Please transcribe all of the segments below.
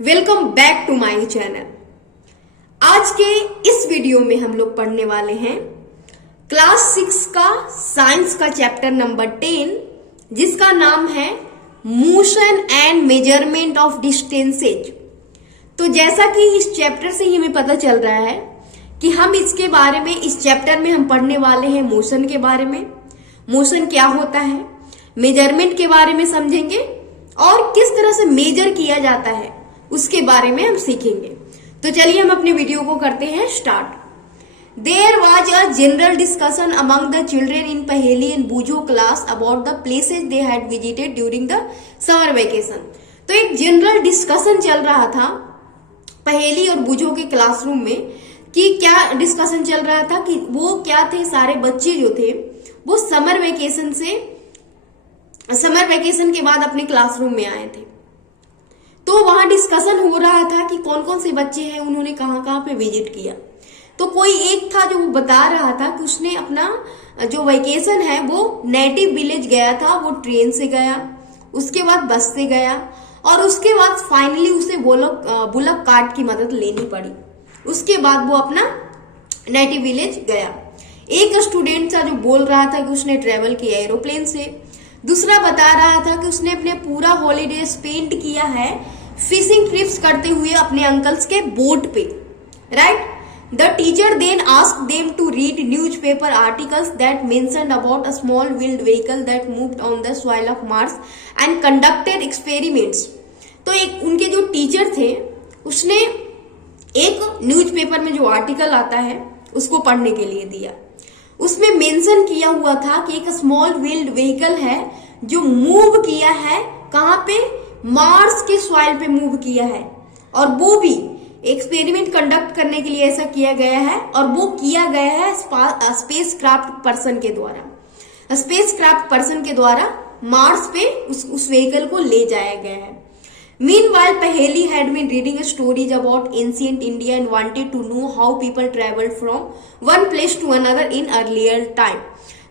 Welcome back to my channel. आज के इस वीडियो में हम लोग पढ़ने वाले हैं क्लास 6 का साइंस का चैप्टर नंबर 10, जिसका नाम है motion and measurement of distances. तो जैसा कि इस चैप्टर से ही हमें पता चल रहा है कि हम इसके बारे में, इस चैप्टर में हम पढ़ने वाले हैं मोशन के बारे में, मोशन क्या होता है, मेजरमेंट के बारे में समझेंगे और किस तरह से मेजर किया जाता है उसके बारे में हम सीखेंगे। तो चलिए हम अपने वीडियो को करते हैं start. There was a general discussion among the children in Paheli and Boojho class about the places they had visited during the summer vacation. तो एक जनरल डिस्कशन चल रहा था पहेली और बूझो के क्लासरूम में कि क्या डिस्कशन चल रहा था कि वो क्या थे, सारे बच्चे जो थे वो समर वेकेशन के बाद अपने क्लासरूम में आए थे। तो वहां डिस्कशन हो रहा था कि कौन कौन से बच्चे हैं, उन्होंने कहाँ कहाँ पे विजिट किया। तो कोई एक था जो बता रहा था कि उसने अपना जो वेकेशन है वो नेटिव विलेज गया था, वो ट्रेन से गया, उसके बाद बस से गया और उसके बाद फाइनली उसे बुलक कार्ट की मदद लेनी पड़ी। उसके बाद वो अपना नेटिव विलेज गया। एक स्टूडेंट था जो बोल रहा था कि उसने ट्रेवल किया एरोप्लेन से। दूसरा बता रहा था कि उसने अपने पूरा हॉलीडे स्पेंड किया है फिशिंग ट्रिप्स करते हुए अपने अंकल्स के बोट पे, right. The teacher then asked them to read newspaper articles that mentioned about a small wheeled vehicle that moved on the soil of Mars and conducted experiments. तो एक उनके जो teacher थे उसने एक न्यूज़पेपर में जो आर्टिकल आता है उसको पढ़ने के लिए दिया। उसमें मेंशन किया हुआ था कि एक स्मॉल व्हील्ड व्हीकल है जो मूव किया है, कहां पे, मार्स के सॉइल पे मूव किया है और वो भी एक्सपेरिमेंट कंडक्ट करने के लिए ऐसा किया गया है और वो किया गया है स्पेस क्राफ्ट पर्सन के द्वारा। स्पेस क्राफ्ट पर्सन के द्वारा मार्स पे उस व्हीकल को ले जाया गया है। Meanwhile, Paheli had been reading stories about ancient India and wanted to know how people traveled from one place to another in earlier time.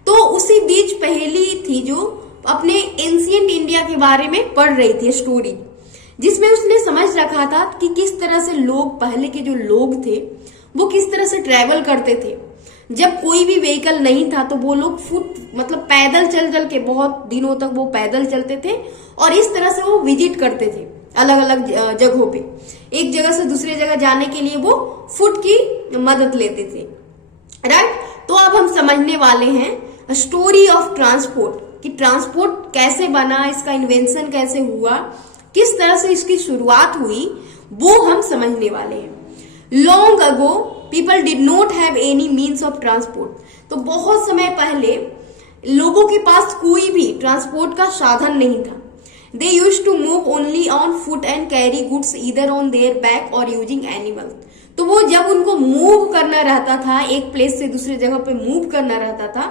तो उसी बीच पहेली थी जो अपने एंशिएंट इंडिया के बारे में पढ़ रही थी स्टोरी, जिसमें उसने समझ रखा था कि किस तरह से लोग, पहले के जो लोग थे वो किस तरह से ट्रेवल करते थे। जब कोई भी व्हीकल नहीं था तो वो लोग फुट मतलब पैदल चल के बहुत दिनों तक वो पैदल चलते थे और इस तरह से वो विजिट करते थे अलग अलग जगहों पे। एक जगह से दूसरे जगह जाने के लिए वो फुट की मदद लेते थे, राइट। तो अब हम समझने वाले हैं स्टोरी ऑफ ट्रांसपोर्ट, कि ट्रांसपोर्ट कैसे बना, इसका इन्वेंशन कैसे हुआ, किस तरह से इसकी शुरुआत हुई, वो हम समझने वाले हैं। Long ago people did not have any means of transport. तो बहुत समय पहले लोगों के पास कोई भी ट्रांसपोर्ट का साधन नहीं था। They used to move only on foot and carry goods either on their back or using animals. तो वो जब उनको मूव करना रहता था, एक प्लेस से दूसरे जगह पे मूव करना रहता था,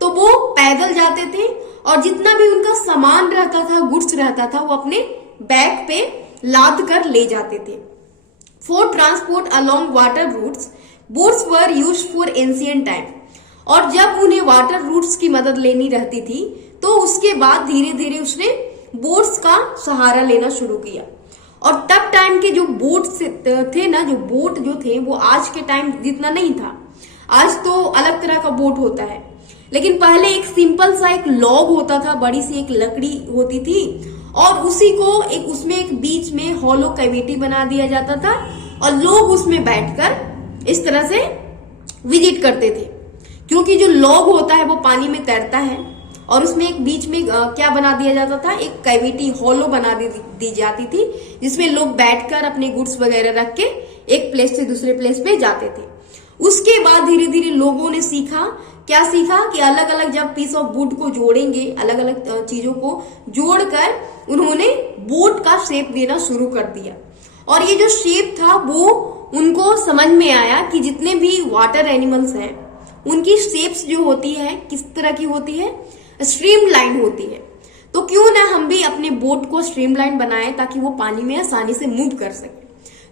तो वो पैदल जाते थे और जितना भी उनका सामान रहता था, गुड्स रहता था, वो अपने बैक पे लाद कर ले जाते थे। For transport along water routes, boats were used for ancient time. और जब उन्हें वाटर रूट्स की मदद लेनी रहती थी तो उसके बाद धीरे धीरे उसने बोट्स का सहारा लेना शुरू किया। और तब टाइम के जो बोट थे ना, जो बोट जो थे वो आज के टाइम जितना नहीं था। आज तो अलग तरह का बोट होता है, लेकिन पहले एक सिंपल सा एक लॉग होता था, बड़ी सी एक लकड़ी होती थी और उसी को उसमें एक बीच में हॉलो कैविटी बना दिया जाता था और लोग उसमें बैठकर इस तरह से विजिट करते थे। क्योंकि जो लॉग होता है वो पानी में तैरता है और उसमें एक बीच में क्या बना दिया जाता था, एक कैविटी, हॉलो बना दी जाती थी, जिसमें लोग बैठकर अपने गुड्स वगैरह रख के एक प्लेस से दूसरे प्लेस पे जाते थे। उसके बाद धीरे धीरे लोगों ने सीखा कि अलग अलग जब पीस ऑफ वुड को जोड़ेंगे, अलग अलग चीजों को जोड़कर उन्होंने बोट का शेप देना शुरू कर दिया। और ये जो शेप था वो उनको समझ में आया कि जितने भी वाटर एनिमल्स हैं उनकी शेप्स जो होती है किस तरह की होती है, स्ट्रीमलाइन होती है। तो क्यों ना हम भी अपने बोट को स्ट्रीमलाइन बनाएं ताकि वो पानी में आसानी से मूव कर सके।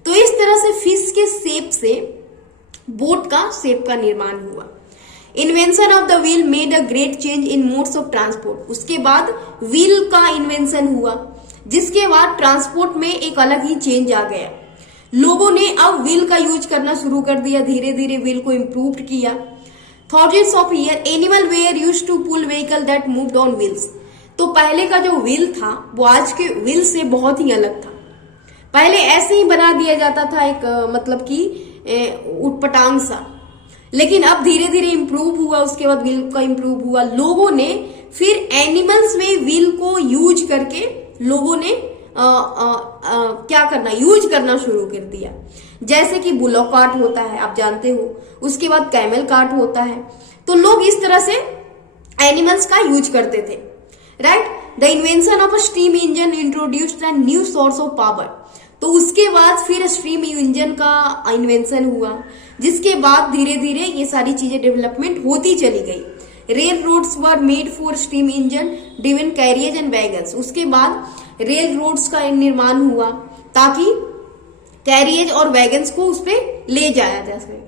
तो इस तरह से फिश के शेप से बोट का शेप का निर्माण हुआ। Invention of the wheel made a great change in modes of transport. उसके बाद व्हील का इन्वेंशन हुआ, जिसके बाद ट्रांसपोर्ट में एक अलग ही चेंज आ गया। लोगों ने अब व्हील का यूज करना शुरू कर दिया, धीरे धीरे व्हील को इम्प्रूव किया। Thousands of years animal were used to pull vehicle that moved on wheels। तो पहले का जो व्हील था वो आज के व्हील से बहुत ही अलग था। पहले ऐसे ही बना दिया जाता था एक मतलब कि उटपटांग सा, लेकिन अब धीरे धीरे इम्प्रूव हुआ, उसके बाद व्हील का इम्प्रूव हुआ। लोगों ने फिर एनिमल्स में व्हील को यूज करके लोगों ने क्या करना, यूज करना शुरू कर दिया। जैसे कि बुलॉक कार्ट होता है, आप जानते हो, उसके बाद कैमल कार्ट होता है। तो लोग इस तरह से एनिमल्स का यूज करते थे, right. The invention of a steam engine introduced a new source of power. तो उसके बाद फिर स्टीम इंजन का इन्वेंशन हुआ, जिसके बाद धीरे धीरे ये सारी चीजें डेवलपमेंट होती चली गई। Rail roads were made for steam engine driven carriage and wagons. उसके बाद रेल रोड्स का निर्माण हुआ ताकि कैरियज और वैगन्स को उस पर ले जाया जा सके।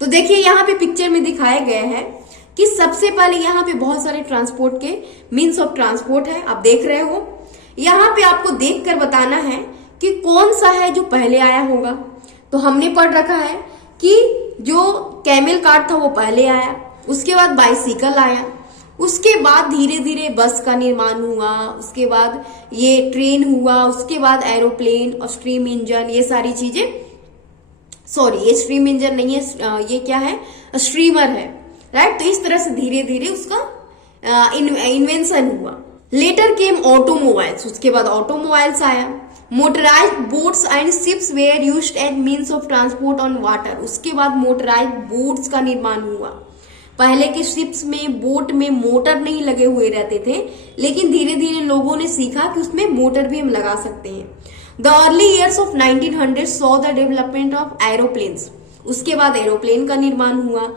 तो देखिए यहाँ पे पिक्चर में दिखाया गया है कि सबसे पहले यहाँ पे बहुत सारे ट्रांसपोर्ट के मीन्स ऑफ ट्रांसपोर्ट है, आप देख रहे हो। यहाँ पे आपको देखकर बताना है कि कौन सा है जो पहले आया होगा। तो हमने पढ़ रखा है कि जो कैमल कार्ट था वो पहले आया, उसके बाद बाइसिकल आया, उसके बाद धीरे धीरे बस का निर्माण हुआ, उसके बाद ये ट्रेन हुआ, उसके बाद एरोप्लेन और स्टीम इंजन, ये सारी चीजें, सॉरी ये स्टीम इंजन नहीं है, ये क्या है, स्ट्रीमर है, राइट। तो इस तरह से धीरे धीरे उसका इन्वेंशन हुआ। लेटर केम ऑटोमोबाइल्स, उसके बाद ऑटोमोबाइल्स आया। Motorised boats and ships were used as means of transport on water. उसके बाद मोटराइज्ड बोट्स का निर्माण हुआ। पहले के शिप्स में, बोट में मोटर नहीं लगे हुए रहते थे, लेकिन धीरे धीरे लोगों ने सीखा कि उसमें मोटर भी हम लगा सकते हैं। The early years of 1900 saw the development of aeroplanes. उसके बाद एरोप्लेन का निर्माण हुआ।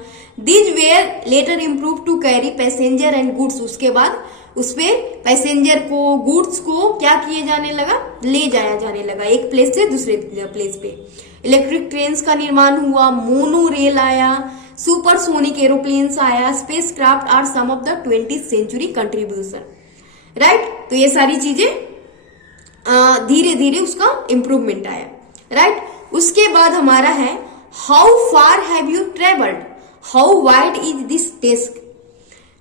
These were later improve to carry passenger and goods. उसके बाद उसपे पैसेंजर को, गुड्स को क्या किए जाने लगा, ले जाया जाने लगा एक प्लेस से दूसरे प्लेस पे। इलेक्ट्रिक ट्रेन्स का निर्माण हुआ, मोनो रेल आया, सुपरसोनिक एरोप्लेन्स आया, spacecraft are some of the 20th century contribution, right. तो ये सारी चीजें धीरे धीरे उसका इंप्रूवमेंट आया, राइट। उसके बाद हमारा है how far have you travelled, how wide is this desk,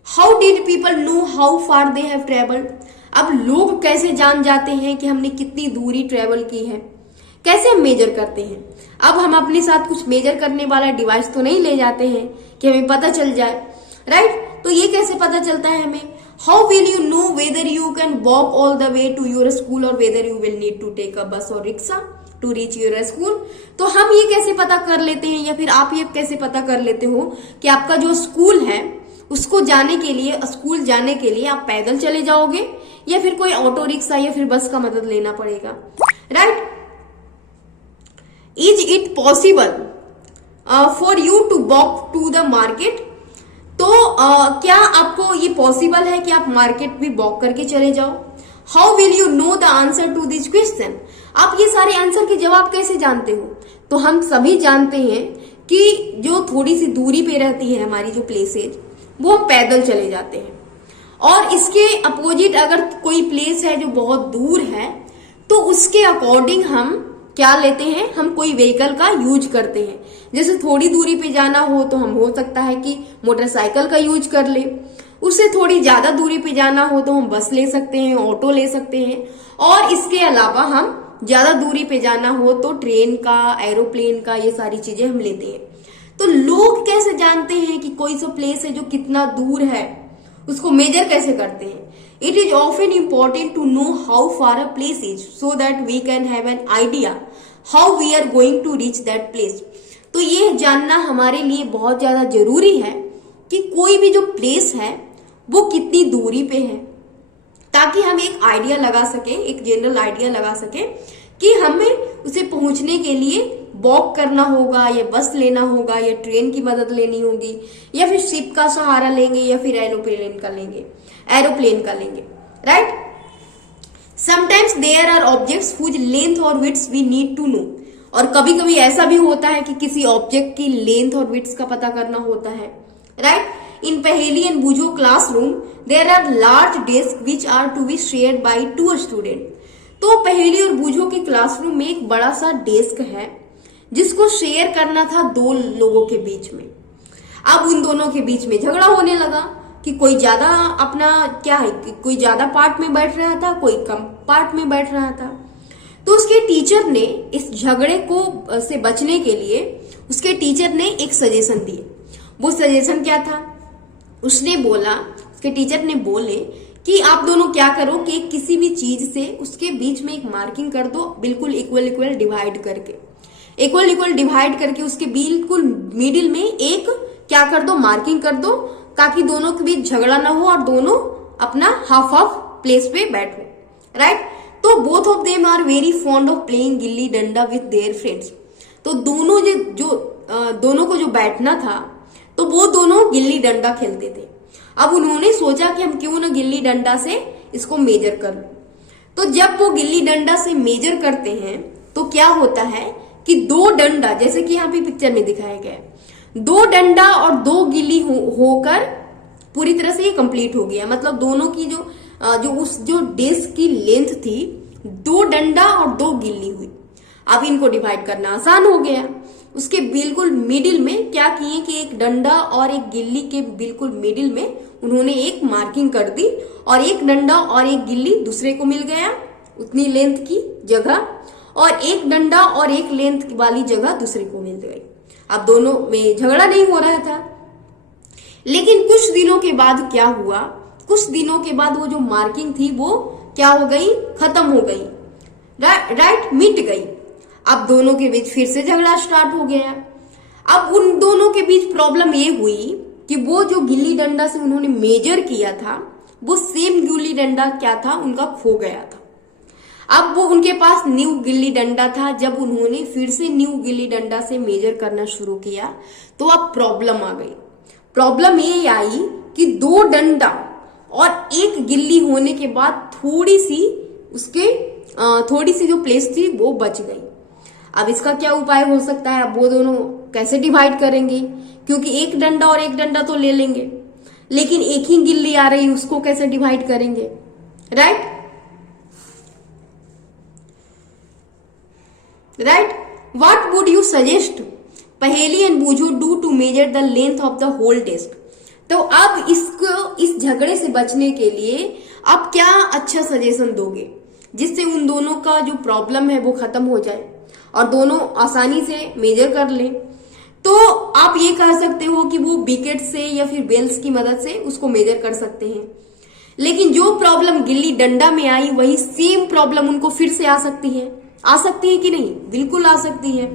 how did people know how far they have travelled. अब लोग कैसे जान जाते हैं कि हमने कितनी दूरी ट्रेवल की है, कैसे हम मेजर करते हैं। अब हम अपने साथ कुछ मेजर करने वाला डिवाइस तो नहीं ले जाते हैं कि हमें पता चल जाए, राइट। तो ये कैसे पता चलता है हमें, how will you know whether you can walk all the way to your school और whether you will need to take a bus और rickshaw to reach your school. तो हम ये कैसे पता कर लेते हैं, या फिर आप ये कैसे पता कर लेते हो कि आपका जो स्कूल है उसको जाने के लिए, स्कूल जाने के लिए आप पैदल चले जाओगे या फिर कोई ऑटो रिक्शा या फिर बस का मदद लेना पड़ेगा, right. Is it possible for you to walk to the market. तो क्या आपको ये पॉसिबल है कि आप मार्केट भी वॉक करके चले जाओ। How will you know the answer to this question. आप ये सारे आंसर के जवाब कैसे जानते हो। तो हम सभी जानते हैं कि जो थोड़ी सी दूरी पे रहती है हमारी जो प्लेसेज, वो हम पैदल चले जाते हैं, और इसके अपोजिट अगर कोई प्लेस है जो बहुत दूर है तो उसके अकॉर्डिंग हम क्या लेते हैं, हम कोई व्हीकल का यूज करते हैं। जैसे थोड़ी दूरी पे जाना हो तो हम हो सकता है कि मोटरसाइकिल का यूज कर ले, उससे थोड़ी ज्यादा दूरी पे जाना हो तो हम बस ले सकते हैं, ऑटो ले सकते हैं, और इसके अलावा हम ज्यादा दूरी पे जाना हो तो ट्रेन का, एरोप्लेन का, ये सारी चीजें हम लेते हैं। तो लोग कैसे जानते हैं कि कोई सा प्लेस है जो कितना दूर है, उसको मेजर कैसे करते हैं। It is often important to know how far a place is so that we can have an idea how we are going to reach that place. तो ये जानना हमारे लिए बहुत ज्यादा जरूरी है कि कोई भी जो प्लेस है वो कितनी दूरी पे है, ताकि हम एक आइडिया लगा सके, एक जनरल आइडिया लगा सके कि हमें उसे पहुंचने के लिए वॉक करना होगा या बस लेना होगा या ट्रेन की मदद लेनी होगी या फिर शिप का सहारा लेंगे या फिर एरोप्लेन का लेंगे, right. Sometimes there are objects whose length और width we need to know. और कभी कभी ऐसा भी होता है कि किसी ऑब्जेक्ट की लेंथ और विड्थ का पता करना होता है, right. In Paheli and Boojho classroom there are large desk which are to be shared by 2 student. तो पहेली और बूझो के क्लासरूम में एक बड़ा सा डेस्क है जिसको शेयर करना था दो लोगों के बीच में। अब उन दोनों के बीच में झगड़ा होने लगा कि कोई ज्यादा अपना क्या है कि कोई ज्यादा पार्ट में बैठ रहा था, कोई कम पार्ट में बैठ रहा था। तो उसके टीचर ने इस झगड़े को से बचने के लिए उसके टीचर ने एक सजेशन दिए। वो सजेशन क्या था? उसने बोला, उसके टीचर ने बोले कि आप दोनों क्या करो कि किसी भी चीज से उसके बीच में एक मार्किंग कर दो, बिल्कुल इक्वल इक्वल डिवाइड करके, इक्वल इक्वल डिवाइड करके उसके बिल्कुल मिडिल में एक क्या कर दो, मार्किंग कर दो, ताकि दोनों के बीच झगड़ा ना हो और दोनों अपना हाफ हाफ प्लेस पे बैठो। राइट? तो both of them are very fond of playing gilli danda with their friends. तो दोनों दोनों को जो बैठना था तो वो दोनों गिल्ली डंडा खेलते थे। अब उन्होंने सोचा कि हम क्यों ना गिल्ली डंडा से इसको मेजर कर लो। तो जब वो गिल्ली डंडा से मेजर करते हैं तो क्या होता है कि दो डंडा, जैसे कि यहाँ पे पिक्चर में दिखाया गया है, दो डंडा और दो गिल्ली होकर पूरी तरह से ये कंप्लीट हो गया। मतलब दोनों की जो डेस्क की लेंथ थी, दो डंडा और दो गिल्ली हुई। अब इनको डिवाइड करना आसान हो गया। उसके बिल्कुल मिडिल में क्या किए कि एक डंडा और एक गिल्ली के बिल्कुल मिडिल में उन्होंने एक मार्किंग कर दी और एक डंडा और एक गिल्ली दूसरे को मिल गया उतनी लेंथ की जगह, और एक डंडा और एक लेंथ वाली जगह दूसरे को मिल गई। अब दोनों में झगड़ा नहीं हो रहा था। लेकिन कुछ दिनों के बाद क्या हुआ, कुछ दिनों के बाद वो जो मार्किंग थी वो क्या हो गई, खत्म हो गई। राइट, मिट गई। अब दोनों के बीच फिर से झगड़ा स्टार्ट हो गया। अब उन दोनों के बीच प्रॉब्लम ये हुई कि वो जो गिल्ली डंडा से उन्होंने मेजर किया था वो सेम गिल्ली डंडा क्या था, उनका खो गया था। अब वो उनके पास न्यू गिल्ली डंडा था। जब उन्होंने फिर से न्यू गिल्ली डंडा से मेजर करना शुरू किया तो अब प्रॉब्लम आ गई। प्रॉब्लम ये आई कि दो डंडा और एक गिल्ली होने के बाद थोड़ी सी जो प्लेस थी वो बच गई। अब इसका क्या उपाय हो सकता है? अब वो दोनों कैसे डिवाइड करेंगे? क्योंकि एक डंडा और एक डंडा तो ले लेंगे, लेकिन एक ही गिल्ली आ रही, उसको कैसे डिवाइड करेंगे? Right? What would you suggest? Paheli and Boojho do to measure the length of the whole desk. तो अब इस झगड़े से बचने के लिए आप क्या अच्छा सजेशन दोगे जिससे उन दोनों का जो प्रॉब्लम है वो खत्म हो जाए और दोनों आसानी से मेजर कर लें? तो आप ये कह सकते हो कि वो बिकेट से या फिर बेल्स की मदद से उसको मेजर कर सकते हैं। लेकिन जो प्रॉब्लम गिल्ली डंडा में आई वही सेम प्रॉब्लम उनको फिर से आ सकती है कि नहीं? बिल्कुल आ सकती है।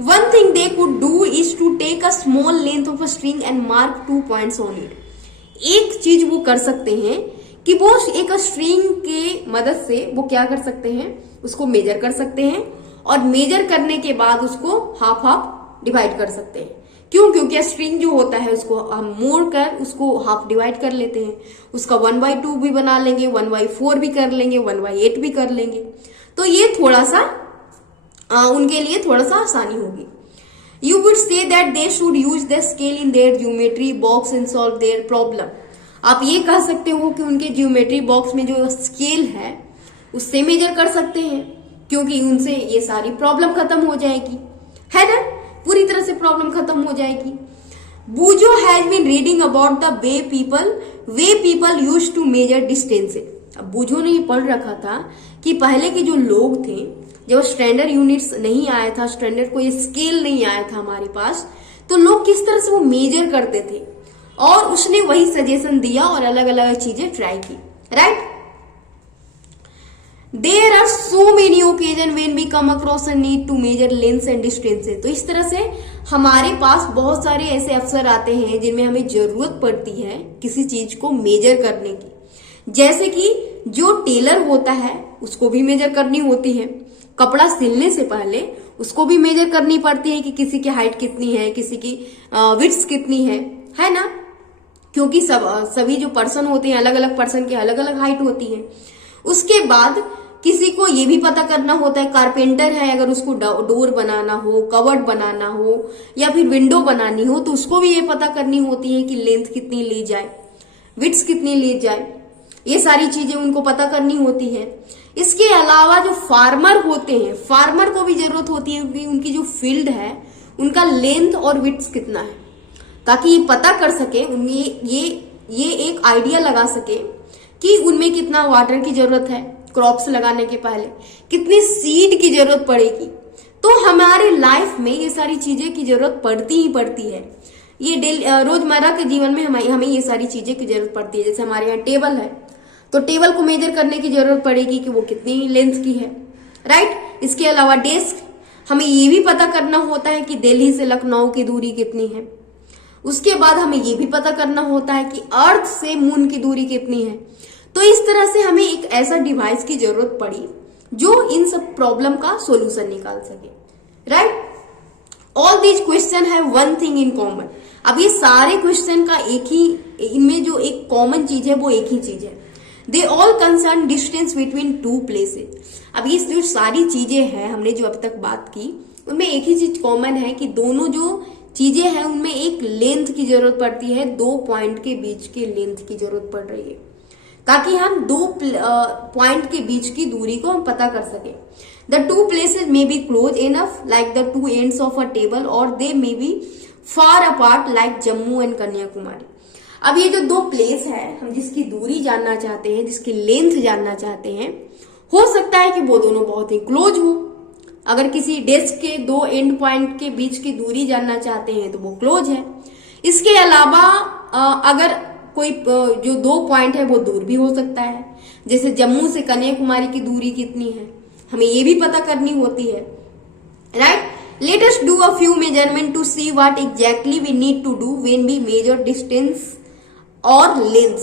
One thing they could do is to take a small length of a string and mark 2 points on it. एक चीज वो कर सकते हैं कि वो एक स्ट्रिंग के मदद से वो क्या कर सकते हैं, उसको मेजर कर सकते हैं और मेजर करने के बाद उसको हाफ हाफ डिवाइड कर सकते हैं। क्यों? क्योंकि स्ट्रिंग जो होता है उसको हम मोड़ कर उसको हाफ डिवाइड कर लेते हैं। उसका 1/2 भी बना लेंगे, 1/4 भी कर लेंगे, 1/8 भी कर लेंगे। तो ये थोड़ा सा उनके लिए थोड़ा सा आसानी होगी। You would say that they should use the scale in their geometry box and solve their problem. आप ये कह सकते हो कि उनके ज्योमेट्री बॉक्स में जो स्केल है उससे मेजर कर सकते हैं, क्योंकि उनसे ये सारी प्रॉब्लम खत्म हो जाएगी, है ना? पूरी तरह से प्रॉब्लम खत्म हो जाएगी। Boojho has been reading about the way people use to measure distances. अब बूझो ने ये पढ़ रखा था कि पहले के जो लोग थे, जब स्टैंडर्ड यूनिट्स नहीं आया था, स्टैंडर्ड कोई स्केल नहीं आया था हमारे पास, तो लोग किस तरह से वो मेजर करते थे, और उसने वही सजेशन दिया और अलग अलग चीजें ट्राई की। Right? There are so many occasion when we come across a need to measure length and distances. तो इस तरह से हमारे पास बहुत सारे ऐसे अवसर आते हैं जिनमें हमें जरूरत पड़ती है किसी चीज को मेजर करने की। जैसे कि जो टेलर होता है उसको भी मेजर करनी होती है, कपड़ा सिलने से पहले उसको भी मेजर करनी पड़ती है कि किसी की हाइट कितनी है, किसी की विड्थ कितनी है ना? क्योंकि सभी जो पर्सन होते हैं अलग अलग पर्सन की अलग अलग हाइट होती है। उसके बाद किसी को ये भी पता करना होता है, कारपेंटर है, अगर उसको डोर बनाना हो, कवर्ड बनाना हो या फिर विंडो बनानी हो तो उसको भी ये पता करनी होती है कि लेंथ कितनी ली जाए, विड्थ कितनी ली जाए। ये सारी चीजें उनको पता करनी होती है। इसके अलावा जो फार्मर होते हैं, फार्मर को भी जरूरत होती है कि उनकी जो फील्ड है उनका लेंथ और विड्थ कितना है, ताकि ये पता कर सके, ये एक आइडिया लगा सके कि उनमें कितना वाटर की जरूरत है, क्रॉप्स लगाने के पहले कितनी सीड की जरूरत पड़ेगी। तो हमारे लाइफ में ये सारी चीजें की जरूरत पड़ती ही पड़ती है। ये रोजमर्रा के जीवन में हमें ये सारी चीजें की जरूरत पड़ती है। जैसे हमारे यहाँ टेबल है, तो टेबल को मेजर करने की जरूरत पड़ेगी कि वो कितनी लेंथ की है, राइट। इसके अलावा डेस्क, हमें ये भी पता करना होता है कि दिल्ली से लखनऊ की दूरी कितनी है। उसके बाद हमें ये भी पता करना होता है कि अर्थ से मून की दूरी कितनी है। तो इस तरह से हमें एक ऐसा डिवाइस की जरूरत पड़ी जो इन सब प्रॉब्लम का सॉल्यूशन निकाल सके, राइट। ऑल दीज क्वेश्चन है वन थिंग इन कॉमन। अब ये सारे क्वेश्चन का एक ही, इनमें जो एक कॉमन चीज है वो एक ही चीज है, they all concern distance between two places. अब ये जो सारी चीजें हैं हमने जो अब तक बात की, उनमें एक ही चीज कॉमन है कि दोनों जो चीजें हैं उनमें एक लेंथ की जरूरत पड़ती है, 2 पॉइंट के बीच की लेंथ की जरूरत पड़ रही है, ताकि हम 2 पॉइंट के बीच की दूरी को हम पता कर सके। The 2 places may be close enough like the 2 ends of a table or they may be far apart like Jammu and Kanyakumari. अब ये जो 2 प्लेस है, हम जिसकी दूरी जानना चाहते हैं, जिसकी लेंथ जानना चाहते हैं, हो सकता है कि वो दोनों बहुत ही क्लोज हो। अगर किसी डेस्क के 2 एंड पॉइंट के बीच की दूरी जानना चाहते हैं तो वो क्लोज है। इसके अलावा अगर कोई जो 2 पॉइंट है वो दूर भी हो सकता है, जैसे जम्मू से कन्याकुमारी की दूरी कितनी है, हमें ये भी पता करनी होती है, right. Let us do a few measurement to see what exactly we need to do when we measure distance और लेंथ।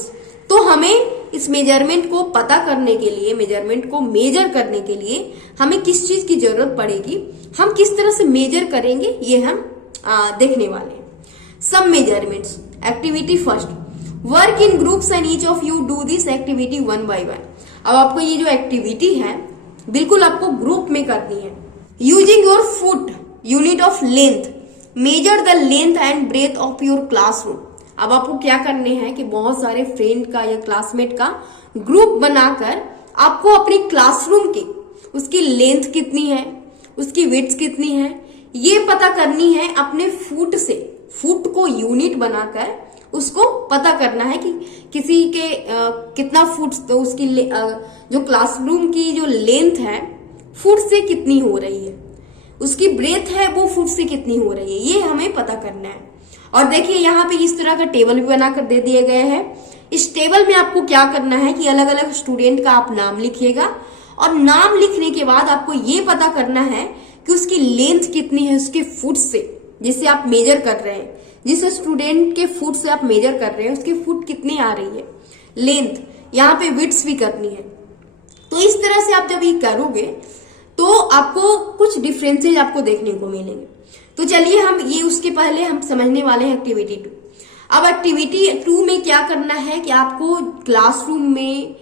तो हमें इस मेजरमेंट को पता करने के लिए, मेजरमेंट को मेजर करने के लिए हमें किस चीज की जरूरत पड़ेगी, हम किस तरह से मेजर करेंगे, ये हम देखने वाले हैं। Some measurements. Activity first, work in groups and each of you do this activity 1 by 1। अब आपको ये जो एक्टिविटी है बिल्कुल आपको ग्रुप में करनी है। Using your foot unit of length, measure the length and breadth of your classroom. अब आपको क्या करने हैं कि बहुत सारे फ्रेंड का या क्लासमेट का ग्रुप बनाकर आपको अपनी क्लासरूम की, उसकी लेंथ कितनी है, उसकी विड्थ कितनी है, ये पता करनी है अपने फुट से। फुट को यूनिट बनाकर उसको पता करना है कि किसी के कितना फुट, तो उसकी जो क्लासरूम की जो लेंथ है फुट से कितनी हो रही है, उसकी ब्रेथ है वो फुट से कितनी हो रही है, ये हमें पता करना है। और देखिए यहाँ पे इस तरह का टेबल भी बनाकर दे दिए गए हैं। इस टेबल में आपको क्या करना है कि अलग अलग स्टूडेंट का आप नाम लिखिएगा, और नाम लिखने के बाद आपको ये पता करना है कि उसकी लेंथ कितनी है उसके फुट से, जिसे आप मेजर कर रहे हैं, जिस स्टूडेंट के फुट से आप मेजर कर रहे हैं उसकी फुट कितनी आ रही है लेंथ। यहाँ पे विड्थ भी करनी है। तो इस तरह से आप जब ये करोगे तो आपको कुछ डिफरेंसेज आपको देखने को मिलेंगे। तो चलिए हम ये उसके पहले हम समझने वाले हैं एक्टिविटी 2। अब एक्टिविटी 2 में क्या करना है कि आपको क्लासरूम में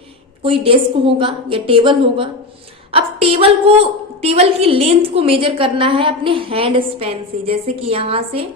कोई डेस्क होगा या टेबल होगा। अब टेबल की लेंथ को मेजर करना है अपने हैंड स्पैन से। जैसे कि यहाँ से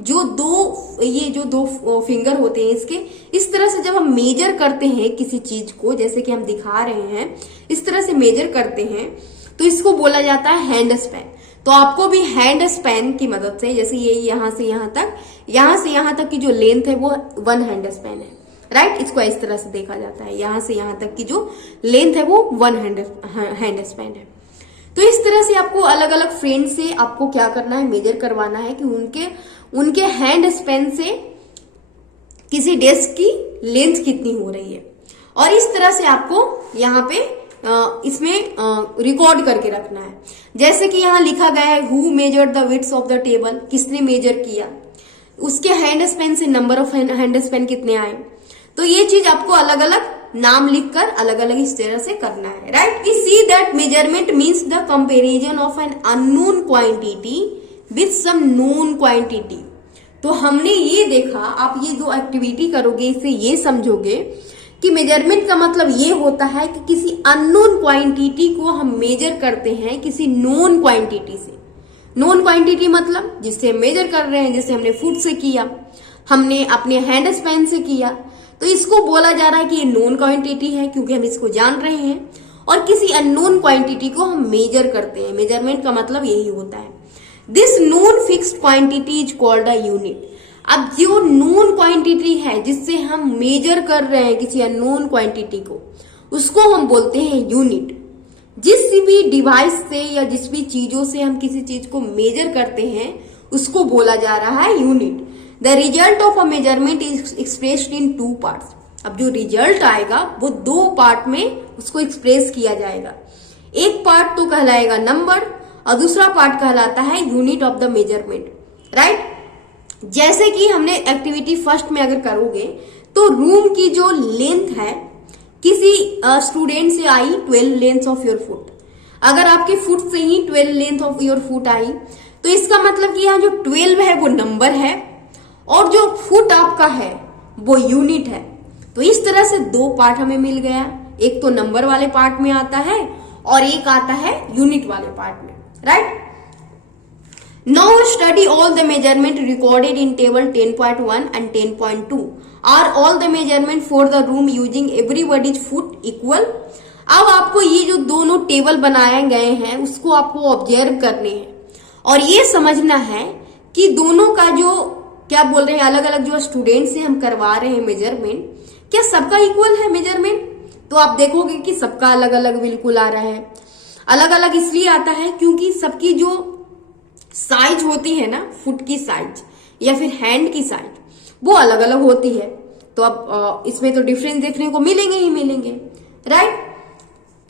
जो दो फिंगर होते हैं इसके, इस तरह से जब हम मेजर करते हैं किसी चीज को, जैसे कि हम दिखा रहे हैं, इस तरह से मेजर करते हैं तो इसको बोला जाता है हैंड स्पैन। तो आपको भी हैंड स्पैन की मदद से, जैसे ये यहाँ से यहाँ तक की जो लेंथ है वो 1 हैंड स्पैन है, राइट। इसको इस तरह से देखा जाता है, यहाँ से यहाँ तक की जो लेंथ है वो 1 हैंड स्पैन है। तो इस तरह से आपको अलग अलग फ्रेंड से आपको क्या करना है, मेजर करवाना है कि उनके हैंड स्पैन से किसी डेस्क की लेंथ कितनी हो रही है। और इस तरह से आपको यहाँ पे इसमें रिकॉर्ड करके रखना है। जैसे कि यहाँ लिखा गया है who measured the width of the table, किसने मेजर किया, उसके हैंड स्पैन से नंबर ऑफ हैंड स्पैन कितने आए। तो ये चीज आपको अलग अलग नाम लिखकर अलग अलग इस तरह से करना है, right. We see that measurement means the comparison of an unknown quantity with some known quantity. तो हमने ये देखा, आप ये जो एक्टिविटी करोगे इससे ये समझोगे कि मेजरमेंट का मतलब ये होता है कि किसी अननोन क्वांटिटी को हम मेजर करते हैं किसी नोन क्वांटिटी से। नोन क्वांटिटी मतलब जिससे मेजर कर रहे हैं, जैसे हमने फुट से किया, हमने अपने हैंड स्पैन से किया, तो इसको बोला जा रहा है कि ये नोन क्वांटिटी है क्योंकि हम इसको जान रहे हैं। और किसी अननोन क्वांटिटी को हम मेजर करते हैं। मेजरमेंट का मतलब यही होता है। This known fixed quantity is called a unit. अब जो नोन क्वांटिटी है जिससे हम मेजर कर रहे हैं किसी अननोन क्वांटिटी को, उसको हम बोलते हैं यूनिट। जिस भी डिवाइस से या जिस भी चीजों से हम किसी चीज को मेजर करते हैं उसको बोला जा रहा है unit. The result of a measurement is expressed in 2 parts. अब जो रिजल्ट आएगा वो 2 पार्ट में उसको एक्सप्रेस किया जाएगा। एक पार्ट तो कहलाएगा नंबर और दूसरा पार्ट कहलाता है unit of the measurement, right. जैसे कि हमने एक्टिविटी फर्स्ट में अगर करोगे तो रूम की जो लेंथ है किसी स्टूडेंट से आई 12 लेंथ ऑफ योर फुट। अगर आपके फुट से ही 12 length of your foot I तो इसका मतलब कि यहाँ जो 12 है वो नंबर है और जो फुट आपका है वो यूनिट है। तो इस तरह से 2 पार्ट हमें मिल गया। एक तो नंबर वाले पार्ट में आता है और एक आता है यूनिट वाले पार्ट में, right. Now study all the measurement recorded in table 10.1 and 10.2 are all the measurement for the room using everybody's foot equal. अब आपको ये जो दोनों टेबल बनाए गए हैं उसको आपको ऑब्जर्व करने हैं और ये समझना है कि दोनों का जो क्या बोल रहे हैं अलग अलग जो स्टूडेंट से हम करवा रहे हैं मेजरमेंट, क्या सबका इक्वल है मेजरमेंट? तो आप देखोगे कि सबका अलग अलग बिल्कुल आ रहा है। अलग अलग इसलिए आता है क्योंकि सबकी जो साइज होती है ना, फुट की साइज या फिर हैंड की साइज, वो अलग अलग होती है। तो अब इसमें तो डिफरेंस देखने को मिलेंगे ही मिलेंगे, right.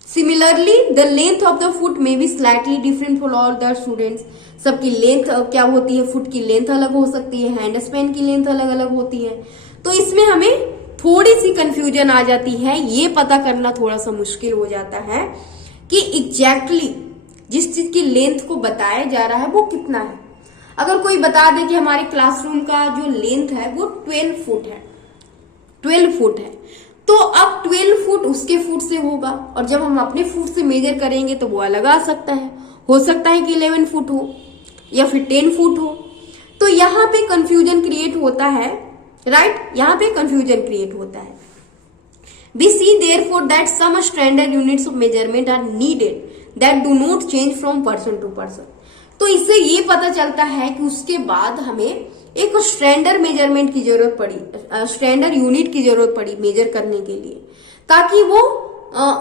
Similarly the length of the foot may be slightly different for all the students. सबकी लेंथ क्या होती है, फुट की लेंथ अलग हो सकती है, हैंड स्पैन की लेंथ अलग अलग होती है। तो इसमें हमें थोड़ी सी कंफ्यूजन आ जाती है। ये पता करना थोड़ा सा मुश्किल हो जाता है कि एग्जैक्टली जिस चीज की लेंथ को बताया जा रहा है वो कितना है। अगर कोई बता दे कि हमारे क्लासरूम का जो लेंथ है वो 12 फुट है, 12 फुट है, तो अब 12 फुट उसके फुट से होगा और जब हम अपने फुट से मेजर करेंगे तो वो अलग आ सकता है। हो सकता है कि 11 फुट हो या फिर 10 फुट हो। तो यहाँ पे कंफ्यूजन क्रिएट होता है, राइट। यहाँ पे कंफ्यूजन क्रिएट होता है। We see therefore that some standard units of measurement are needed that do not change from person to person। तो इससे ये पता चलता है कि उसके बाद हमें एक स्टैंडर्ड मेजरमेंट की जरूरत पड़ी, स्टैंडर्ड यूनिट की जरूरत पड़ी मेजर करने के लिए, ताकि वो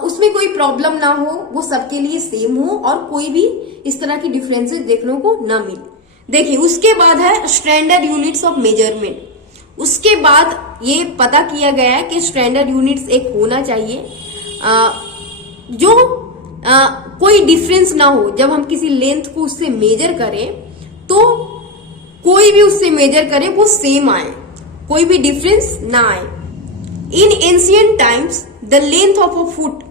उसमें कोई प्रॉब्लम ना हो, वो सबके लिए सेम हो और कोई भी इस तरह की डिफरेंसेस देखने को ना मिले। देखिए उसके बाद है स्टैंडर्ड यूनिट्स ऑफ मेजरमेंट। उसके बाद ये पता किया गया है कि स्टैंडर्ड यूनिट्स एक होना चाहिए जो कोई डिफरेंस ना हो। जब हम किसी लेंथ को उससे मेजर करें तो कोई भी उससे मेजर करे वो सेम आए, कोई भी डिफरेंस ना आए। In ancient times the length of a foot,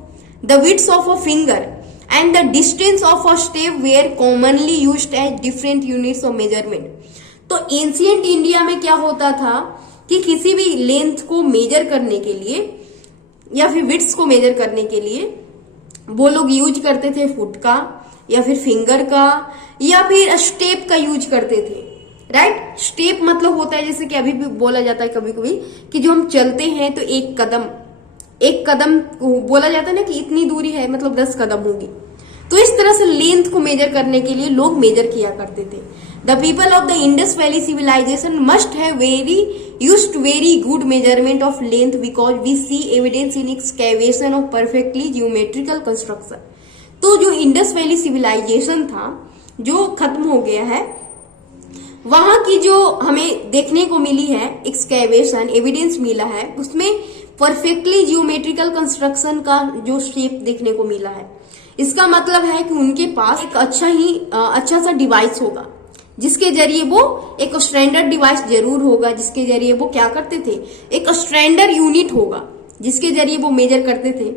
the width of a finger and the distance of a step were commonly used as different units of measurement. तो एंशिएंट इंडिया में क्या होता था कि किसी भी लेंथ को मेजर करने के लिए या फिर विड्थ को मेजर करने के लिए वो लोग यूज करते थे फुट का या फिर फिंगर का या फिर स्टेप का यूज करते थे, राइट। स्टेप मतलब होता है जैसे कि अभी भी बोला जाता है कभी कभी कि जो हम चलते हैं तो एक कदम बोला जाता है ना कि इतनी दूरी है मतलब 10 कदम होगी। तो इस तरह से लेंथ को मेजर करने के लिए लोग मेजर किया करते थे। The people of the Indus Valley civilization must have used very good measurement of length because we see evidence in excavation of perfectly geometrical construction। तो जो इंडस वैली सिविलाइजेशन था जो खत्म हो गया है, वहां की जो हमें देखने को मिली है एक्सकेवेशन एविडेंस मिला है, उसमें परफेक्टली जियोमेट्रिकल कंस्ट्रक्शन का जो शेप देखने को मिला है। इसका मतलब है कि उनके पास एक अच्छा सा डिवाइस होगा जिसके जरिए वो एक स्टैंडर्ड डिवाइस जरूर होगा जिसके जरिए वो क्या करते थे, एक स्टैंडर्ड यूनिट होगा जिसके जरिए वो मेजर करते थे,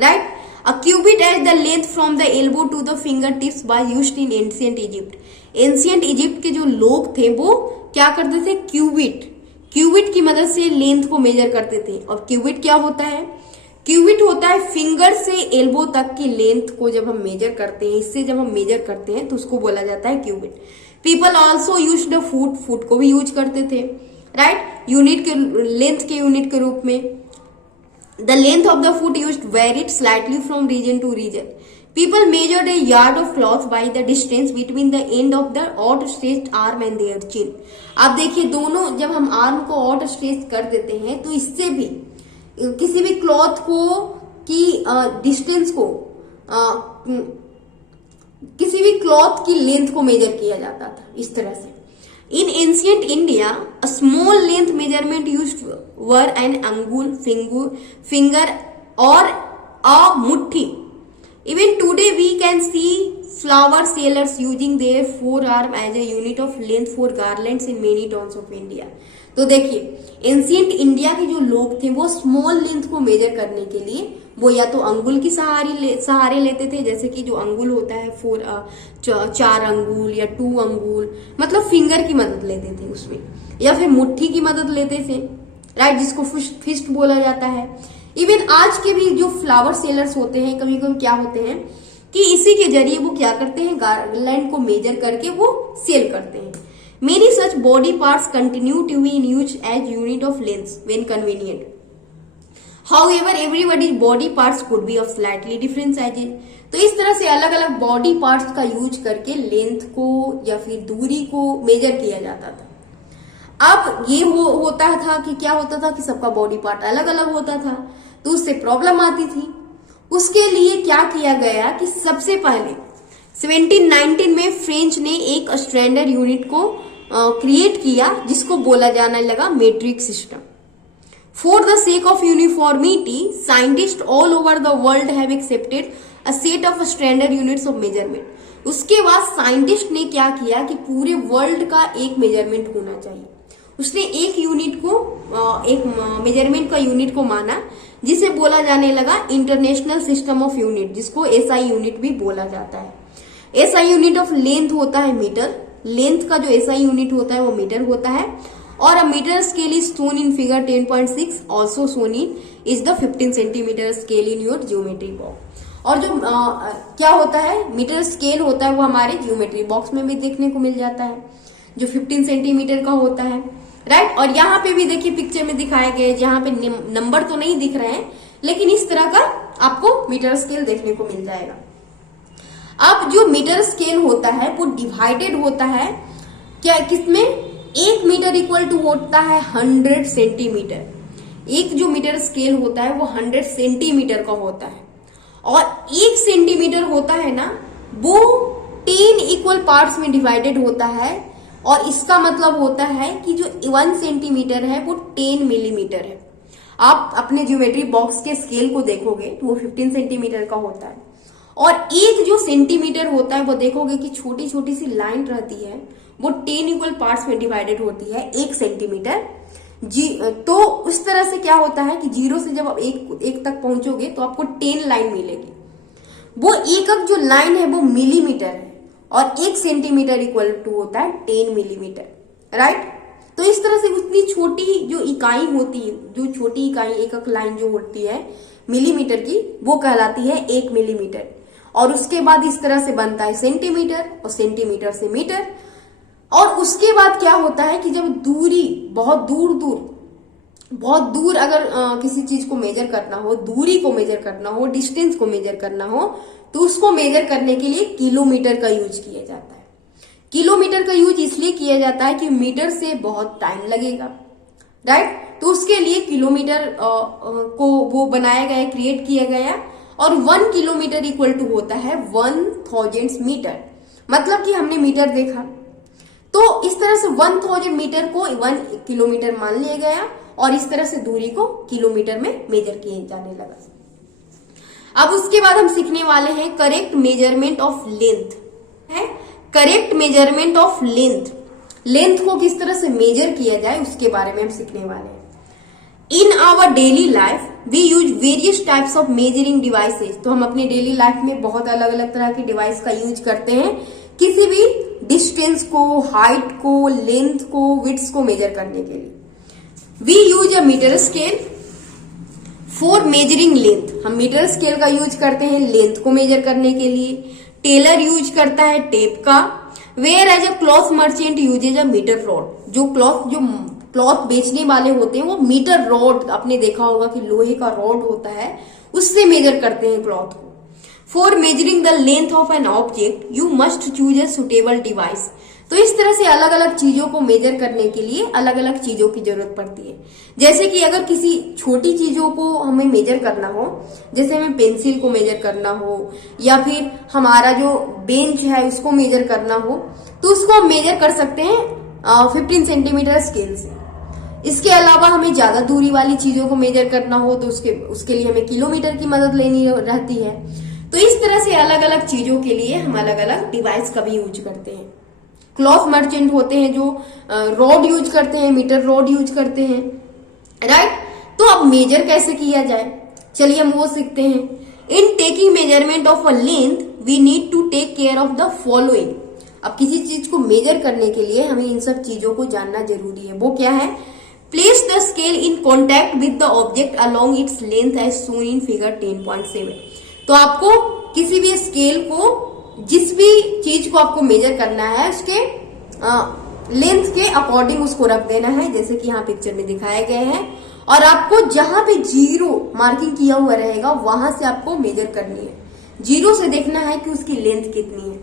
right. A cubit as the length from the elbow to the finger tips was used in ancient Egypt. Ancient Egypt के जो लोग थे वो क्या करते थे, क्यूबिट की मदद से लेंथ को मेजर करते थे। और क्यूबिट क्या होता है, क्यूबिट होता है फिंगर से एल्बो तक की लेंथ को जब हम मेजर करते हैं, इससे जब हम मेजर करते हैं तो उसको बोला जाता है cubit. People also use the foot को भी यूज करते थे, राइट, यूनिट के लेंथ के यूनिट के रूप में। The length of the foot used varied slightly from region to region. People measured a yard of cloth by the distance between the end of the outstretched arm and their chin. आप देखिए दोनों जब हम arm को outstretch कर देते हैं तो इससे भी किसी भी क्लॉथ को की डिस्टेंस को किसी भी क्लॉथ की लेंथ को मेजर किया जाता था इस तरह से. In ancient India, a small length measurement used were an angul, finger or a muthi. Even today we can see flower sellers using their forearm as a unit of length for garlands in many towns of India. तो देखिए ancient India के जो लोग थे वो small length को major करने के लिए वो या तो अंगुल की सहारे लेते थे, जैसे कि जो अंगुल होता है 4 अंगुल या 2 अंगुल, मतलब फिंगर की मदद लेते थे उसमें, या फिर मुट्ठी की मदद लेते थे, राइट, जिसको फिस्ट बोला जाता है. इवन आज के भी जो फ्लावर सेलर्स होते हैं कभी कभी क्या होते हैं कि इसी के जरिए वो क्या करते हैं, गार्लैंड को मेजर करके वो सेल करते हैं. Many such body parts continue to be in use as unit of length when convenient. However, everybody's body parts could be of slightly different sizes. तो इस तरह से अलग अलग बॉडी पार्ट्स का यूज करके लेंथ को या फिर दूरी को मेजर किया जाता था. अब ये होता था कि क्या होता था कि सबका बॉडी पार्ट अलग अलग होता था, तो उससे प्रॉब्लम आती थी. उसके लिए क्या किया गया कि सबसे पहले 1719 में फ्रेंच ने एक स्टैंडर्ड यूनिट को क्रिएट किया जिसको बोला जाने लगा metric system. For the sake of uniformity scientist all over the world have accepted a set of standard units of measurement. उसके बाद साइंटिस्ट ने क्या किया कि पूरे वर्ल्ड का एक मेजरमेंट होना चाहिए. उसने एक यूनिट को एक मेजरमेंट का यूनिट को माना जिसे बोला जाने लगा इंटरनेशनल सिस्टम ऑफ यूनिट, जिसको एसआई यूनिट भी बोला जाता है. एसआई यूनिट ऑफ लेंथ होता है मीटर. लेंथ का जो एसआई यूनिट होता है वो मीटर होता है. और a metre scale is shown in figure 10.6 also shown in is the 15 centimetre scale in your geometry box. और जो क्या होता है मीटर स्केल होता है वो हमारे ज्योमेट्री बॉक्स में भी देखने को मिल जाता है जो 15 सेंटीमीटर का होता है, राइट. और यहाँ पे भी देखिए पिक्चर में दिखाए गए जहाँ पे नंबर तो नहीं दिख रहे हैं लेकिन इस तरह का आपको मीटर स्केल देखने को मिल जाएगा. अब जो मीटर स्केल होता है वो डिवाइडेड होता है क्या किसमें, 1 मीटर इक्वल टू होता है 100 सेंटीमीटर. एक जो मीटर स्केल होता है वो 100 सेंटीमीटर का होता है. और 1 सेंटीमीटर होता है ना वो 10 इक्वल पार्ट्स में डिवाइडेड होता है. और इसका मतलब होता है कि जो 1 सेंटीमीटर है वो 10 मिलीमीटर है. आप अपने ज्योमेट्री बॉक्स के स्केल को देखोगे तो वो 15 सेंटीमीटर का होता है. और एक जो सेंटीमीटर होता है वो देखोगे कि छोटी छोटी सी लाइन रहती है वो 10 इक्वल पार्ट्स में डिवाइडेड होती है 1 सेंटीमीटर. तो उस तरह से क्या होता है कि 0 से जब आप एक तक पहुंचोगे तो आपको 10 लाइन मिलेगी. वो एकक जो लाइन है वो मिलीमीटर है और 1 सेंटीमीटर इक्वल टू होता है 10 मिलीमीटर, राइट. तो इस तरह से उतनी छोटी जो इकाई होती है, जो छोटी इकाई एकक लाइन जो होती है मिलीमीटर की, वो कहलाती है 1 मिलीमीटर. और उसके बाद इस तरह से बनता है सेंटीमीटर और सेंटीमीटर से मीटर. और उसके बाद क्या होता है कि जब दूरी बहुत दूर अगर किसी चीज को मेजर करना हो, दूरी को मेजर करना हो, डिस्टेंस को मेजर करना हो, तो उसको मेजर करने के लिए किलोमीटर का यूज किया जाता है. किलोमीटर का यूज इसलिए किया जाता है कि मीटर से बहुत टाइम लगेगा, राइट. तो उसके लिए किलोमीटर को वो बनाया गया, क्रिएट किया गया. और 1 किलोमीटर इक्वल टू होता है 1000 मीटर. मतलब कि हमने मीटर देखा तो इस तरह से 1000 मीटर को 1 किलोमीटर मान लिया गया और इस तरह से दूरी को किलोमीटर में मेजर किए जाने लगा. अब उसके बाद हम सीखने वाले हैं करेक्ट मेजरमेंट ऑफ लेंथ. है correct measurement of length. Length को किस तरह से मेजर किया जाए उसके बारे में हम सीखने वाले हैं. In our daily life we use various types of measuring devices. तो हम अपने डेली लाइफ में बहुत अलग अलग तरह के डिवाइस का यूज करते हैं किसी भी डिस्टेंस को, हाइट को, लेंथ को, विड्थ को मेजर करने के लिए. We use a metre scale for measuring length. हम मीटर स्केल का यूज करते हैं लेंथ को मेजर करने के लिए. टेलर यूज करता है टेप का. Whereas a cloth merchant uses a metre rod. जो क्लॉथ बेचने वाले होते हैं वो मीटर रॉड, आपने देखा होगा कि लोहे का रॉड होता है, उससे मेजर करते हैं क्लॉथ को। For measuring the length of an object you must choose a suitable device. तो इस तरह से अलग अलग चीजों को मेजर करने के लिए अलग अलग चीजों की जरूरत पड़ती है। जैसे कि अगर किसी छोटी चीजों को हमें मेजर करना हो, जैसे हमें पेंसिल को मेजर करना हो या फिर हमारा जो बेंच है उसको मेजर करना हो, तो उसको हम मेजर कर सकते हैं 15 सेंटीमीटर स्केल से। इसके अलावा हमें ज्यादा दूरी वाली चीजों को मेजर करना हो तो उसके लिए हमें किलोमीटर की मदद लेनी रहती है। तो इस तरह से अलग अलग चीजों के लिए हम अलग अलग डिवाइस का भी यूज करते हैं। क्लॉथ मर्चेंट होते हैं जो रॉड यूज करते हैं, मीटर रॉड यूज करते हैं, राइट। तो अब मेजर कैसे किया जाए, चलिए हम वो सीखते हैं। In taking measurement of a length we need to take care of the following. अब किसी चीज को मेजर करने के लिए हमें इन सब चीजों को जानना जरूरी है। वो क्या है? Place the scale in contact with the object along its length as shown in figure 10.7। तो आपको किसी भी स्केल को, जिस भी चीज को आपको मेजर करना है उसके लेंथ के अकॉर्डिंग उसको रख देना है, जैसे कि यहाँ पिक्चर में दिखाए गए हैं। और आपको जहां पे 0 मार्किंग किया हुआ रहेगा वहां से आपको मेजर करनी है। 0 से देखना है कि उसकी लेंथ कितनी है।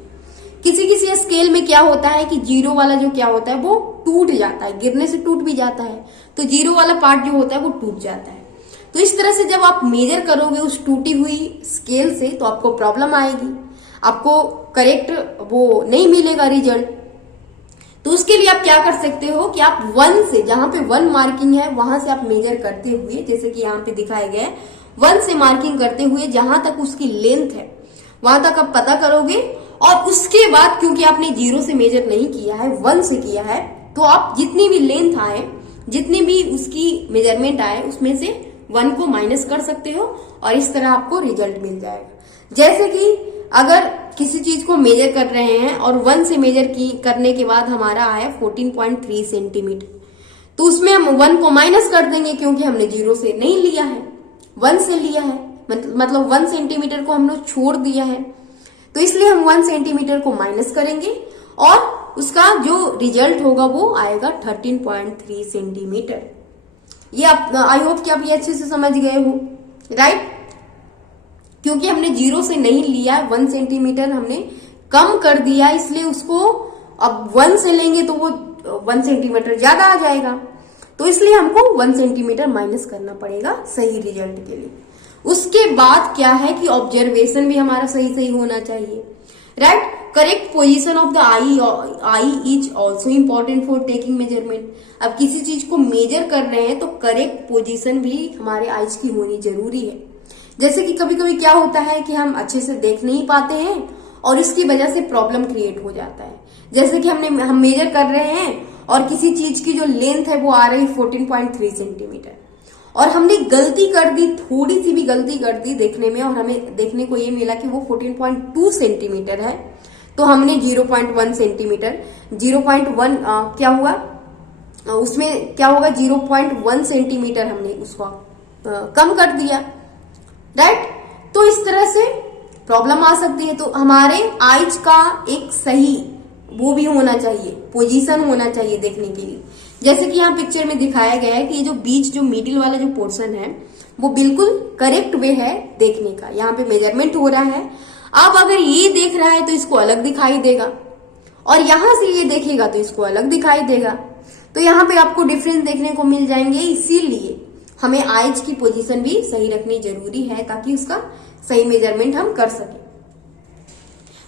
किसी किसी स्केल में क्या होता है कि 0 वाला जो क्या होता है वो टूट जाता है, गिरने से टूट भी जाता है, तो 0 वाला पार्ट जो होता है वो टूट जाता है। तो इस तरह से जब आप मेजर करोगे उस टूटी हुई स्केल से तो आपको प्रॉब्लम आएगी, आपको करेक्ट वो नहीं मिलेगा रिजल्ट। तो उसके लिए आप क्या कर सकते हो कि आप 1 से, जहां पे 1 मार्किंग है वहां से आप मेजर करते हुए, जैसे कि यहाँ पे दिखाए गए 1 से मार्किंग करते हुए जहां तक उसकी लेंथ है वहां तक आप पता करोगे। और उसके बाद क्योंकि आपने 0 से मेजर नहीं किया है, 1 से किया है, तो आप जितनी भी लेंथ आए, जितनी भी उसकी मेजरमेंट आए उसमें से 1 को माइनस कर सकते हो और इस तरह आपको रिजल्ट मिल जाएगा। जैसे कि अगर किसी चीज को मेजर कर रहे हैं और 1 से मेजर करने के बाद हमारा आया 14.3 सेंटीमीटर, तो उसमें हम 1 को माइनस कर देंगे क्योंकि हमने 0 से नहीं लिया है, 1 से लिया है, मतलब 1 सेंटीमीटर को हम लोग छोड़ दिया है। तो इसलिए हम 1 सेंटीमीटर को माइनस करेंगे और उसका जो रिजल्ट होगा वो आएगा 13.3 सेंटीमीटर। ये आप, आई होप कि आप ये अच्छे से समझ गए हो, राइट। क्योंकि हमने 0 से नहीं लिया, 1 सेंटीमीटर हमने कम कर दिया, इसलिए उसको अब 1 से लेंगे तो वो 1 सेंटीमीटर ज्यादा आ जाएगा। तो इसलिए हमको 1 सेंटीमीटर माइनस करना पड़ेगा सही रिजल्ट के लिए। उसके बाद क्या है कि ऑब्जर्वेशन भी हमारा सही सही होना चाहिए, right. Correct position of the I is also important for taking measurement. अब किसी चीज को मेजर कर रहे हैं तो करेक्ट पोजीशन भी हमारे आईज की होनी जरूरी है। जैसे कि कभी कभी क्या होता है कि हम अच्छे से देख नहीं पाते हैं और इसकी वजह से प्रॉब्लम क्रिएट हो जाता है। जैसे कि हम मेजर कर रहे हैं और किसी चीज की जो लेंथ है वो आ रही 14.3 सेंटीमीटर और हमने गलती कर दी, थोड़ी सी भी गलती कर दी देखने में, और हमें देखने को ये मिला कि वो 14.2 सेंटीमीटर है। तो हमने 0.1 सेंटीमीटर 0.1 क्या हुआ उसमें, क्या होगा 0.1 सेंटीमीटर हमने उसको कम कर दिया, राइट। तो इस तरह से प्रॉब्लम आ सकती है। तो हमारे आईज का एक सही वो भी होना चाहिए, पोजीशन होना चाहिए देखने के लिए। जैसे कि यहाँ पिक्चर में दिखाया गया है कि ये जो बीच जो मिडिल वाला जो पोर्शन है वो बिल्कुल करेक्ट वे है देखने का। यहाँ पे मेजरमेंट हो रहा है। अब अगर ये देख रहा है तो इसको अलग दिखाई देगा और यहां से ये देखेगा तो इसको अलग दिखाई देगा। तो यहाँ पे आपको डिफरेंस देखने को मिल जाएंगे। इसीलिए हमें आईज की पोजीशन भी सही रखनी जरूरी है ताकि उसका सही मेजरमेंट हम कर सकें।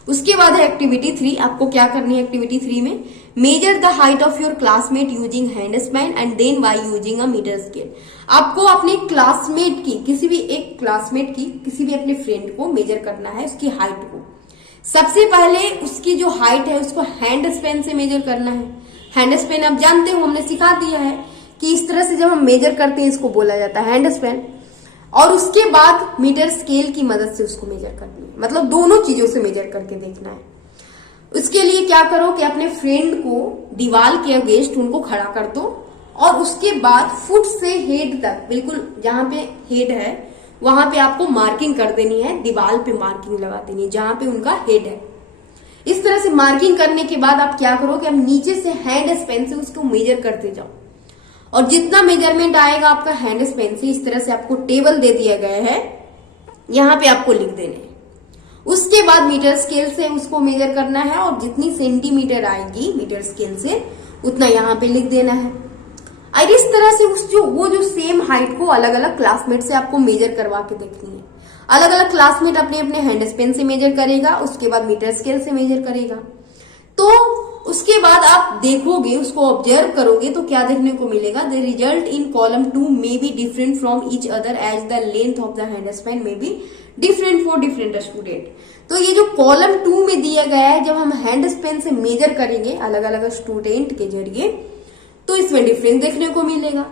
उसके बाद है एक्टिविटी 3। आपको क्या करनी है एक्टिविटी 3 में? Measure the height of your classmate using hand span and then by using a metre scale. आपको अपने क्लासमेट की, किसी भी एक क्लासमेट की, किसी भी अपने फ्रेंड को मेजर करना है, उसकी हाइट को। सबसे पहले उसकी जो हाइट है उसको हैंड स्पैन से मेजर करना है। हैंड स्पैन आप जानते हो, हमने सिखा दिया है कि इस तरह से जब हम मेजर करते हैं इसको बोला जाता है हैंड स्पैन। और उसके बाद मीटर स्केल की मदद से उसको मेजर करनी है, मतलब दोनों चीजों से मेजर करके देखना है। उसके लिए क्या करो कि अपने फ्रेंड को दीवार के अगेंस्ट उनको खड़ा कर दो और उसके बाद फुट से हेड तक, बिल्कुल जहां पे हेड है वहां पे आपको मार्किंग कर देनी है, दीवार पे मार्किंग लगा देनी है जहां पे उनका हेड है। इस तरह से मार्किंग करने के बाद आप क्या करो कि आप नीचे से हैंड स्पैन से उसको मेजर करते जाओ। और जितना मेजरमेंट आएगा आपका हैंड स्पेन से, इस तरह से आपको टेबल दे दिया गया है, यहाँ पे आपको लिख देने हैं। उसके बाद मीटर स्केल से उसको मेजर करना है और जितनी सेंटीमीटर आएगी मीटर स्केल से उतना यहाँ पे लिख देना है। और इस तरह से वो जो सेम हाइट को अलग अलग क्लासमेट से आपको मेजर करवा के देखनी है। अलग अलग क्लासमेट अपने अपने हैंड स्पेन से मेजर करेगा, उसके बाद मीटर स्केल से मेजर करेगा। तो उसके बाद आप देखोगे, उसको ऑब्जर्व करोगे तो क्या देखने को मिलेगा, the result in column 2 may be different from each other as the length of the hand span may be different for different student. तो ये जो कॉलम 2 में दिया गया है, जब हम हैंड स्पेन से मेजर करेंगे अलग अलग स्टूडेंट के जरिए तो इसमें डिफरेंस देखने को मिलेगा।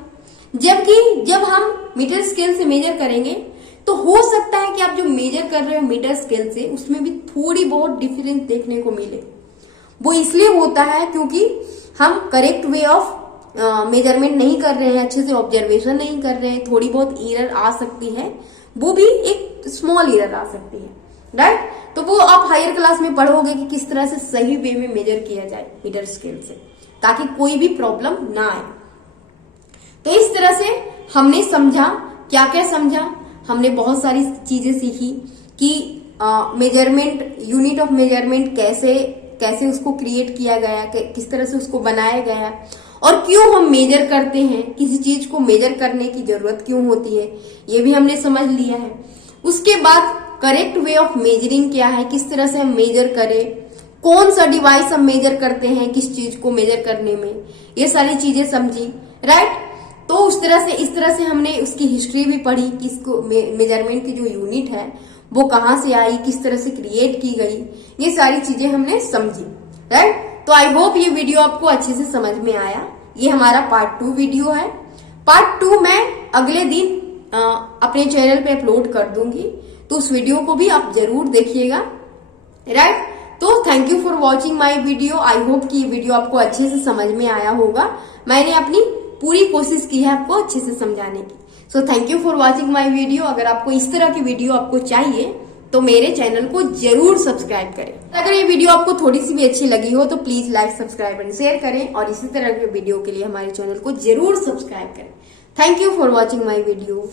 जबकि जब हम मीटर स्केल से मेजर करेंगे तो हो सकता है कि आप जो मेजर कर रहे हो मीटर स्केल से उसमें भी थोड़ी बहुत डिफरेंस देखने को मिले। वो इसलिए होता है क्योंकि हम करेक्ट वे ऑफ मेजरमेंट नहीं कर रहे हैं, अच्छे से ऑब्जर्वेशन नहीं कर रहे हैं, थोड़ी बहुत एरर आ सकती है, वो भी एक स्मॉल एरर आ सकती है, राइट। तो वो आप हायर क्लास में पढ़ोगे कि किस तरह से सही वे में मेजर किया जाए मीटर स्केल से, ताकि कोई भी प्रॉब्लम ना आए। तो इस तरह से हमने समझा, क्या क्या समझा, हमने बहुत सारी चीजें सीखी कि मेजरमेंट, यूनिट ऑफ मेजरमेंट कैसे उसको क्रिएट किया गया, किस तरह से उसको बनाया गया और क्यों हम मेजर करते हैं, किसी चीज को मेजर करने की जरूरत क्यों होती है, ये भी हमने समझ लिया है। उसके बाद करेक्ट वे ऑफ मेजरिंग क्या है, किस तरह से हम मेजर करें, कौन सा डिवाइस हम मेजर करते हैं किस चीज को मेजर करने में, ये सारी चीजें समझी, राइट। तो इस तरह से हमने उसकी हिस्ट्री भी पढ़ी कि इसको मेजरमेंट की जो यूनिट है वो कहाँ से आई, किस तरह से क्रिएट की गई, ये सारी चीजें हमने समझी, राइट। तो आई होप ये वीडियो आपको अच्छे से समझ में आया। ये हमारा पार्ट 2 वीडियो है। पार्ट 2 मैं अगले दिन अपने चैनल पे अपलोड कर दूंगी, तो उस वीडियो को भी आप जरूर देखिएगा, राइट। तो thank you for watching my video. I hope कि ये वीडियो आपको अच्छे से समझ में आया होगा। मैंने अपनी पूरी कोशिश की है आपको अच्छे से समझाने की। So thank you for watching my video. अगर आपको इस तरह की वीडियो आपको चाहिए तो मेरे चैनल को जरूर सब्सक्राइब करें। अगर ये वीडियो आपको थोड़ी सी भी अच्छी लगी हो तो please like, subscribe and share करें और इसी तरह के वीडियो के लिए हमारे चैनल को जरूर सब्सक्राइब करें। Thank you for watching my video.